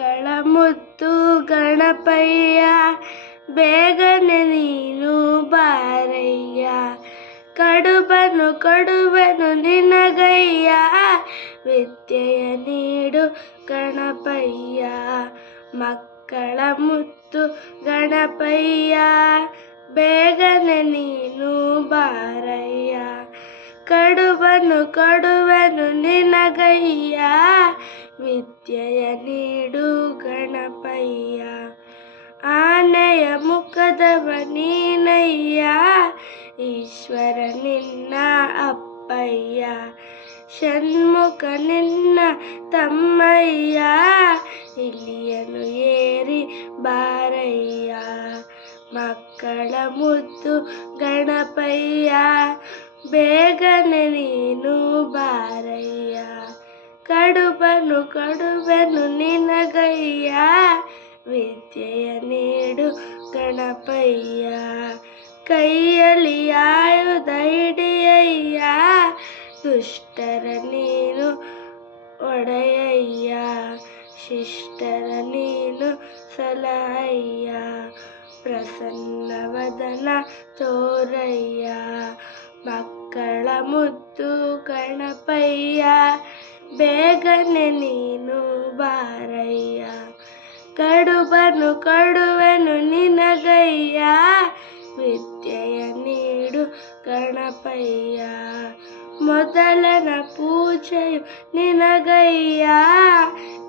ಮಕ್ಕಳ ಮುದ್ದು ಗಣಪಯ್ಯ ಬೇಗನೆ ನೀನು ಬಾರಯ್ಯ. ಕೊಡುವನು ನಿನಗಯ್ಯ ವಿದ್ಯೆಯ ನೀಡು ಗಣಪಯ್ಯ. ಮಕ್ಕಳ ಮುದ್ದು ಗಣಪಯ್ಯ ಬೇಗನೆ ನೀನು ಬಾರಯ್ಯ. ಕೊಡುವನು ನಿನಗಯ್ಯ ವಿದ್ಯೆಯ ನೀಡು ಗಣಪಯ್ಯ. ಆನೆಯ ಮುಖದವ ನೀನಯ್ಯ ಈಶ್ವರ ನಿನ್ನ ಅಪ್ಪಯ್ಯ. ಷಣ್ಮುಖ ನಿನ್ನ ತಮ್ಮಯ್ಯ ಇಲಿಯನು ಏರಿ ಬಾರಯ್ಯ. ಮಕ್ಕಳ ಮುದ್ದು ಗಣಪಯ್ಯ ಬೇಗನೆ ನೀನು ಬಾರಯ್ಯ. ಕೊಡುವನು ನಿನಗಯ್ಯ ವಿದ್ಯೆಯ ನೀಡು ಗಣಪಯ್ಯ. ಕೈಯಲ್ಲಿ ಆಯುಧ ಹಿಡಿಯಯ್ಯ ದುಷ್ಟರ ನೀನು ಒಡೆಯಯ್ಯ. ಶಿಷ್ಟರ ನೀನು ಸಲಹಯ್ಯ ಪ್ರಸನ್ನವದನ ತೋರಯ್ಯ. ಮಕ್ಕಳ ಮುದ್ದು ಗಣಪಯ್ಯ ಬೇಗನೆ ನೀನು ಬಾರಯ್ಯ. ಕೊಡುವನು ನಿನಗಯ್ಯ ವಿದ್ಯೆಯ ನೀಡು ಗಣಪಯ್ಯ. ಮೊದಲನ ಪೂಜೆಯು ನಿನಗಯ್ಯ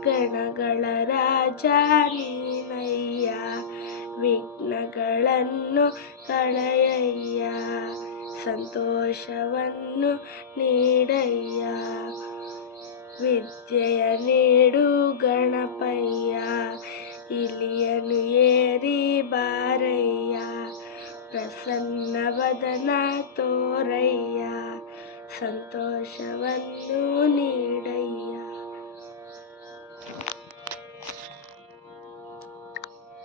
ಗಣಗಳ ರಾಜ ನೀನಯ್ಯ. ವಿಘ್ನಗಳನ್ನು ಕಳೆಯಯ್ಯ ಸಂತೋಷವನ್ನು ನೀಡಯ್ಯ. ವಿದ್ಯೆಯ ನೀಡು ಗಣಪಯ್ಯ ಇಲಿಯನು ಏರಿ ಬಾರಯ್ಯ. ಪ್ರಸನ್ನವದನ ತೋರಯ್ಯ ಸಂತೋಷವನ್ನು ನೀಡಯ್ಯ.